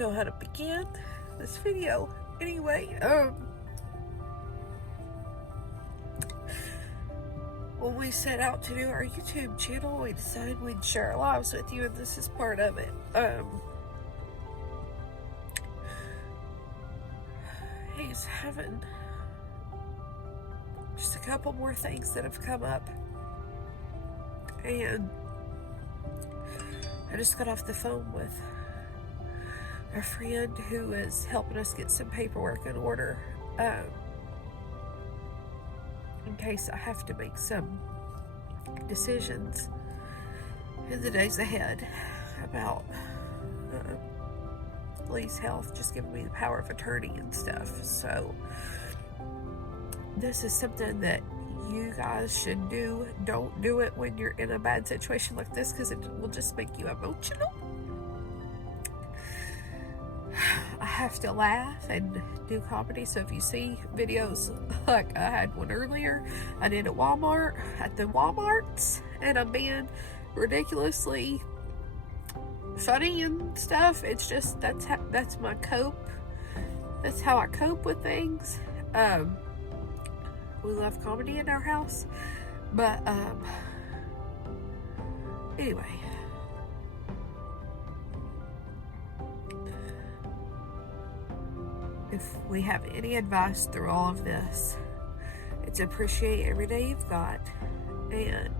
know how to begin this video. Anyway, when we set out to do our YouTube channel, we decided we'd share our lives with you, and this is part of it. He's having just a couple more things that have come up, and I just got off the phone with a friend who is helping us get some paperwork in order, in case I have to make some decisions in the days ahead about Lee's health, just giving me the power of attorney and stuff. So this is something that you guys should do. Don't do it when you're in a bad situation like this, because it will just make you emotional. I have to laugh and do comedy, so if you see videos like I had one earlier, I did at Walmart, at the Walmarts, and I'm being ridiculously funny and stuff. It's just, that's my cope. That's how I cope with things. We love comedy in our house, but anyway. If we have any advice through all of this, it's appreciate every day you've got, and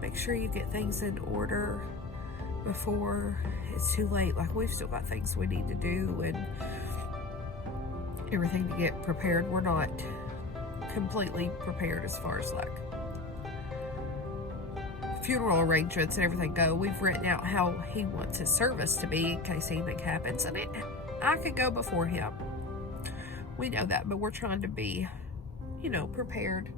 make sure you get things in order before it's too late. Like, we've still got things we need to do and everything to get prepared. We're not completely prepared as far as like funeral arrangements and everything go. We've written out how he wants his service to be in case anything happens, and I could go before him. We know that, but we're trying to be, prepared.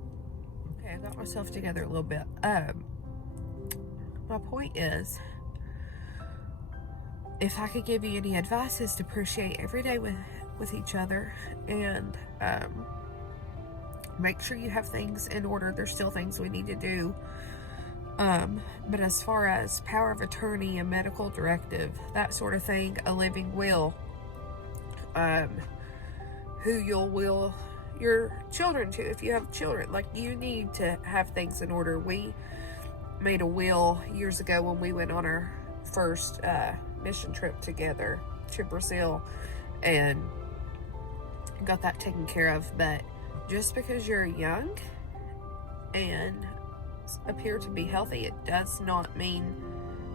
Okay, I got myself together a little bit. My point is, if I could give you any advice, is to appreciate every day with each other, and make sure you have things in order. There's still things we need to do. But as far as power of attorney, a medical directive, that sort of thing, a living will, who you'll will your children to, if you have children, like, you need to have things in order. We made a will years ago when we went on our first mission trip together to Brazil, and got that taken care of. But just because you're young and appear to be healthy, it does not mean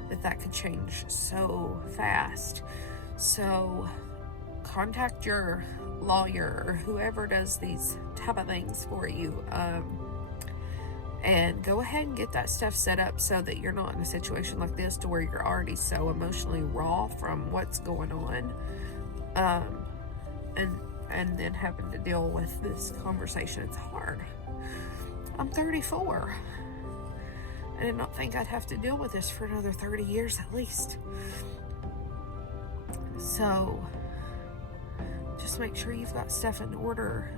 that could change so fast. So contact your lawyer or whoever does these type of things for you, and go ahead and get that stuff set up so that you're not in a situation like this to where you're already so emotionally raw from what's going on, and then having to deal with this conversation. It's hard. I'm 34. I did not think I'd have to deal with this for another 30 years at least. So just make sure you've got stuff in order.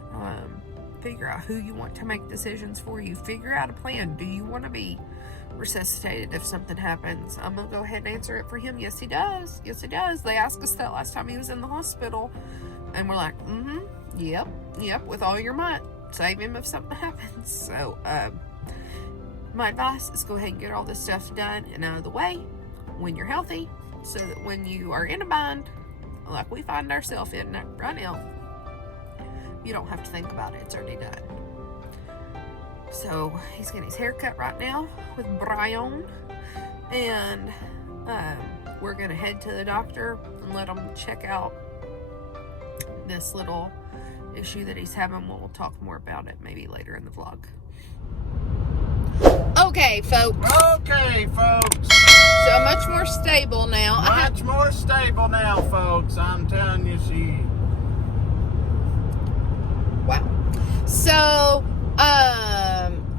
Figure out who you want to make decisions for you. Figure out a plan. Do you want to be resuscitated if something happens? I'm going to go ahead and answer it for him. Yes, he does. Yes, he does. They asked us that last time he was in the hospital, and we're like, yep, with all your might. Save him if something happens. So, my advice is go ahead and get all this stuff done and out of the way when you're healthy, so that when you are in a bind, like we find ourselves in right now, you don't have to think about it. It's already done. So he's getting his hair cut right now with Brian, and we're gonna head to the doctor and let him check out this little issue that he's having. We'll talk more about it maybe later in the vlog. Okay, folks. So much more stable now. More stable now, folks. I'm telling you, Wow. So,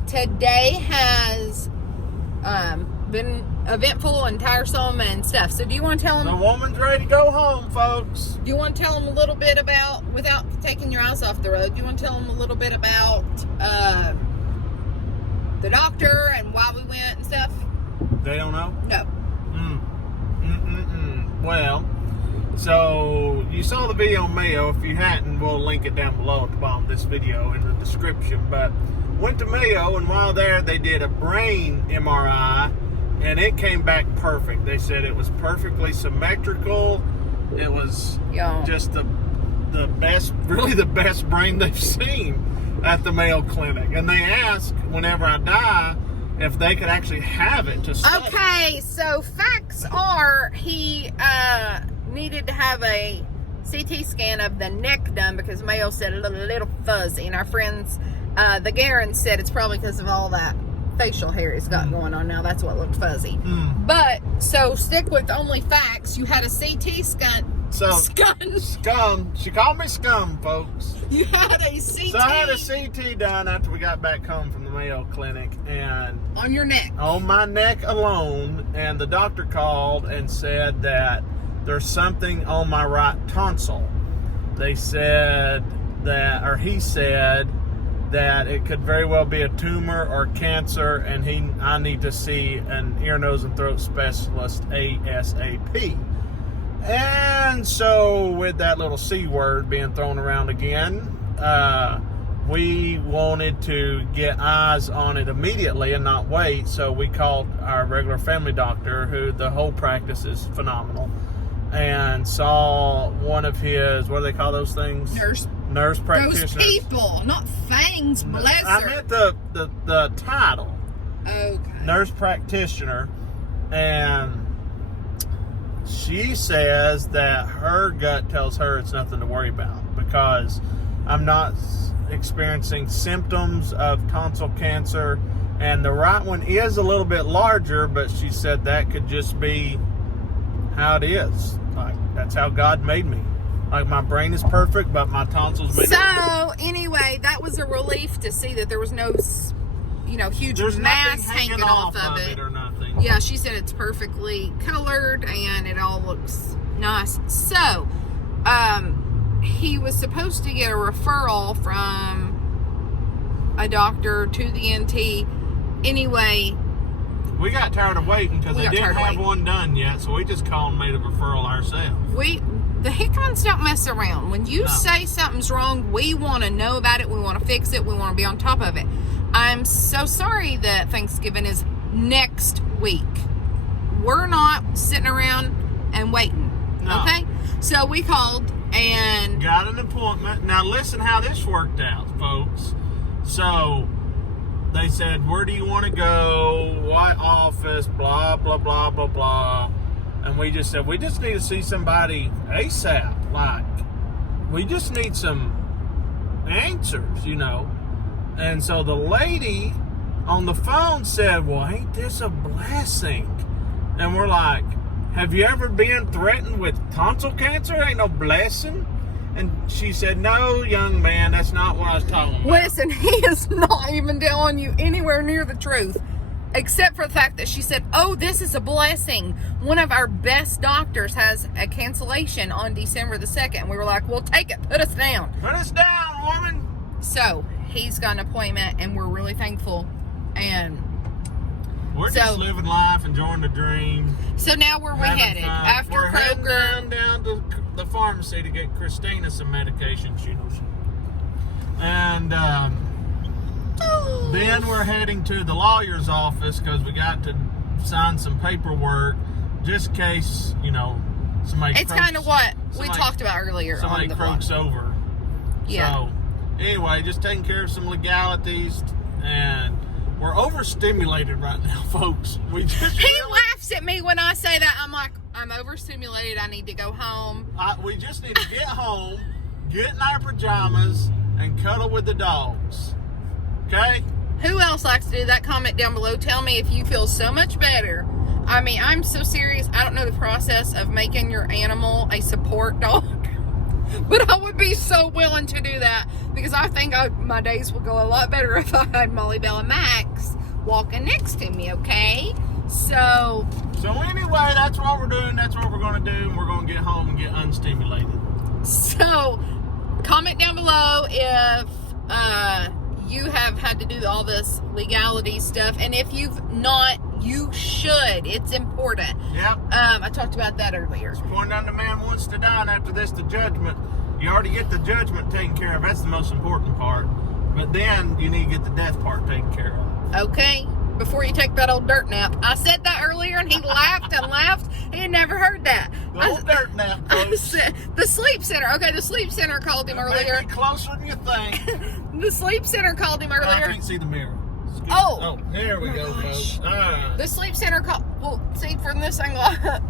today has been eventful and tiresome and stuff. So do you want to tell them? The woman's ready to go home, folks. Do you want to tell them a little bit about, without taking your eyes off the road, do you want to tell them a little bit about the doctor and why we went and stuff? They don't know? No. Well, So you saw the video on Mayo. If you hadn't, we'll link it down below at the bottom of this video in the description. But went to Mayo, and while there, they did a brain MRI, and it came back perfect. They said it was perfectly symmetrical. It was just the best, really the best brain they've seen at the Mayo Clinic. And they asked, whenever I die, if they could actually have it to study. Okay, so facts are he needed to have a CT scan of the neck done because Mayo said a little fuzzy. And our friends, the Garens, said it's probably because of all that facial hair he's got going on now. That's what looked fuzzy. But, so stick with only facts. You had a CT scan. Scum. She called me scum, folks. You had a CT. So I had a CT done after we got back home from the Mayo Clinic, and on your neck. On my neck alone, and the doctor called and said that there's something on my right tonsil. They said that, or he said that it could very well be a tumor or cancer, and I need to see an ear, nose, and throat specialist ASAP. And so, with that little C word being thrown around again, we wanted to get eyes on it immediately and not wait. So we called our regular family doctor, who the whole practice is phenomenal, and saw one of his, what do they call those things? Nurse practitioners. Those people, not fangs, bless her. I meant the title. Okay. Nurse practitioner, and she says that her gut tells her it's nothing to worry about because I'm not experiencing symptoms of tonsil cancer, and the right one is a little bit larger, but she said that could just be how it is. Like, that's how God made me. Like, my brain is perfect, but my tonsils made So, anyway, that was a relief to see that there was no, huge mass hanging off of it. Or nothing. Yeah, she said it's perfectly colored and it all looks nice. So, he was supposed to get a referral from a doctor to the NT. Anyway, we got tired of waiting because they didn't have one done yet, so we just called and made a referral ourselves. The Hickmans don't mess around. When you say something's wrong, we want to know about it. We want to fix it. We want to be on top of it. I'm so sorry that Thanksgiving is next week. We're not sitting around and waiting. No. Okay? So we called and got an appointment. Now listen how this worked out, folks. So they said, where do you want to go? What office? Blah, blah, blah, blah, blah. And we just said, we just need to see somebody ASAP. Like, we just need some answers, And so the lady on the phone said, well, ain't this a blessing? And we're like, have you ever been threatened with tonsil cancer? Ain't no blessing. And she said, no, young man, that's not what I was talking about. Listen, he is not even telling you anywhere near the truth. Except for the fact that she said, oh, this is a blessing. One of our best doctors has a cancellation on December the 2nd. We were like, well, take it. Put us down. Put us down, woman. So, he's got an appointment, and we're really thankful. And we're just living life, enjoying the dream. So, now where we headed? After we're Kroger. Down to the pharmacy to get Christina some medication she knows. And, then we're heading to the lawyer's office because we got to sign some paperwork just in case, somebody It's kind of what we talked about earlier. Somebody croaks over. Yeah. So, anyway, just taking care of some legalities, and we're overstimulated right now, folks. He laughs at me when I say that. I'm like, I'm overstimulated. I need to go home. We just need to get home, get in our pajamas, and cuddle with the dogs. Okay? Who else likes to do that? Comment down below. Tell me if you feel so much better. I mean, I'm so serious. I don't know the process of making your animal a support dog. But I would be so willing to do that because I think my days would go a lot better if I had Molly, Bell, and Max walking next to me, okay? So anyway, that's what we're doing. That's what we're going to do. And we're going to get home and get unstimulated. So, comment down below if you have had to do all this legality stuff. And if you've not You should. It's important. Yep. I talked about that earlier. It's pointing out the man wants to die, and after this, the judgment. You already get the judgment taken care of. That's the most important part. But then you need to get the death part taken care of. Okay. Before you take that old dirt nap. I said that earlier, and he laughed and laughed. He had never heard that. The old dirt nap, folks. Said, the sleep center. Okay, the sleep center called him earlier. Maybe closer than you think. The sleep center called him earlier. I can't see the mirror. Oh, there we go, folks. All right. The sleep center called. Well, see, from this angle, I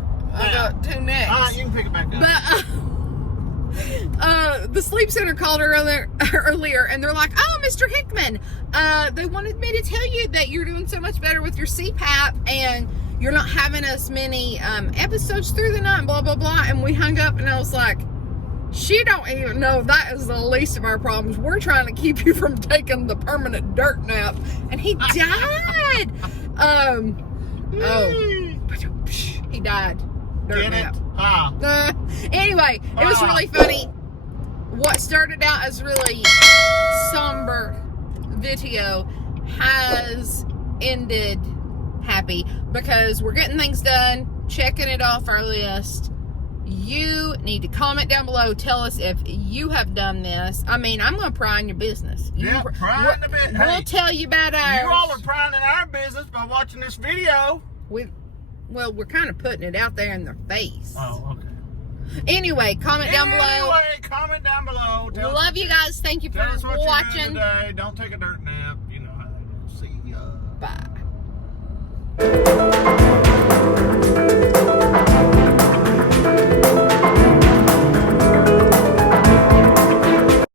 got two necks. All right, you can pick it back up. But the sleep center called her earlier, and they're like, "Oh, Mr. Hickman, they wanted me to tell you that you're doing so much better with your CPAP, and you're not having as many episodes through the night, and blah blah blah." And we hung up, and I was like, "She don't even know that is the least of our problems. We're trying to keep you from taking the permanent dirt nap." And he died. He died. Dirt nap. Anyway, it was really funny. What started out as really somber video has ended happy because we're getting things done, checking it off our list. You need to comment down below. Tell us if you have done this. I mean, I'm going to pry in your business. Pry in the business. We'll tell you about ours. You all are prying in our business by watching this video. Well, we're kind of putting it out there in their face. Oh, okay. Anyway, comment down below. Comment down below. Love you guys. Thank you for watching. Today. Don't take a dirt nap. You know how that goes. See ya. Bye.